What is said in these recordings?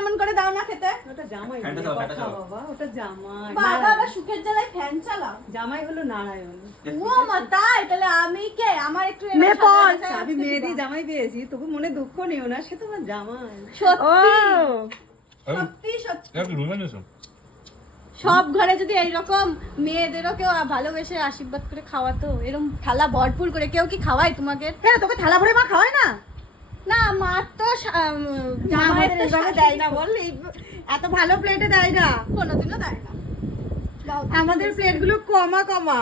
এমন করে দাও না খেতে। ওটা জামাই ফ্যানটা বলে দাও, কথা বাবা, ওটা জামাই। বাবা আবার সুখের জ্বালায় ফ্যান চালাও। জামাই হলো নারায়ণ। ও মা তাই? তাহলে আমি কে? আমার একটু এরকম মেয়ে সাদা পল, সাদা আমি আছে মেয়েরই দিবা। জামাই পেয়েছি, তবু মনে দুঃখ নিও না, সে তোমার জামাই। সত্যি ও সত্যি সত্যি। কি রুমানিয়েছো? সব ঘরে যদি এইরকম মেয়েদেরও কেউ ভালোবেসে আশীর্বাদ করে খাওয়াতো, এরকম থালা ভরপুর করে, কেউ কি খাওয়ায় তোমাকে? কেন তোকে থালা ভরে মা খাওয়ায় না? না মা তো আমাদের এইভাবে দেয় না বললি, এত ভালো প্লেটে দেয় না, কোনোদিনও দেয় না। দাও তো। আমাদের প্লেট গুলো কমা কমা,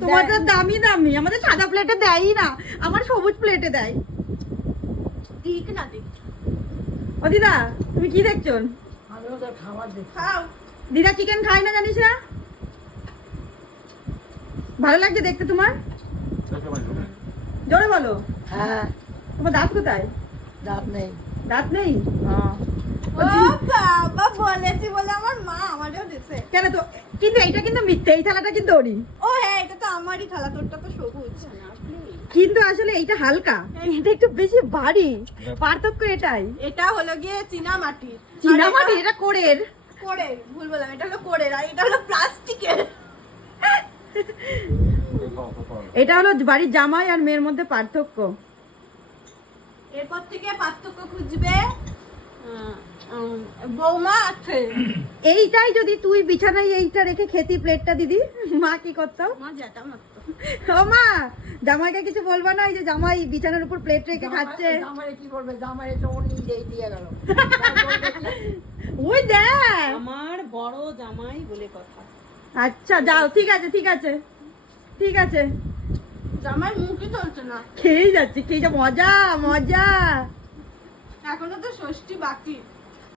তোমাদের দামি দামি, আমাদের সাদা প্লেটে দেয়ই না, আমার সবুজ প্লেটে দেয়। দিক না দিক, ও দিদা তুমি কি দেখছো? আমি ওদের খাবার দেখি। খাও। দিদা চিকেন খায় না জানিস না? ভালো লাগছে দেখতে তোমার? জোরে বলো। হ্যাঁ, তোমার দাঁত কোথায়? দাঁত নেই। দাঁত নেই? ও বাবা, বলেছি বলে আমার মা আমারও দিছে। কেন তো, কিন্তু এইটা কিন্তু মিথ্যে, এই থালাটা কিন্তু ওরই, ও হ্যাঁ, এটা তো আমারই থালা, তোরটা তো সবুজ। কিন্তু আসলে এইটা হালকা, এটা একটু বেশি ভারী, পার্থক্য এটাই। এটা হলো গিয়ে চীনা মাটি। চীনামাটি, এটা কোরের। করে ভুল বললাম, এটা হলো করে, আর এটা হলো প্লাস্টিকের। এটা হলো বাড়ির জামাই আর মেয়ের মধ্যে পার্থক্য। এরপর থেকে পার্থক্য খুঁজবে বৌমা আছে। এইটাই যদি তুই বিছানায় এইটা রেখে খেতি প্লেটটা দিদি, মা কি করতাম? মা যেটা মারতো। ও মা, জামাইকে কিছু বলবা না, এই যে জামাই বিছানার উপর প্লেট রেখে খাচ্ছে? জামাই কি বলবে? জামাই তো ওর নিজেই দিয়ে গেল। ওই দেখ। আমার বড় জামাই বলে কথা। আচ্ছা যাও, ঠিক আছে ঠিক আছে ঠিক আছে, জামাই মুখই চলছে না, খেয়েই যাচ্ছে, খেয়ে যা, মজা মজা। এখনো তো ষষ্ঠী বাকি।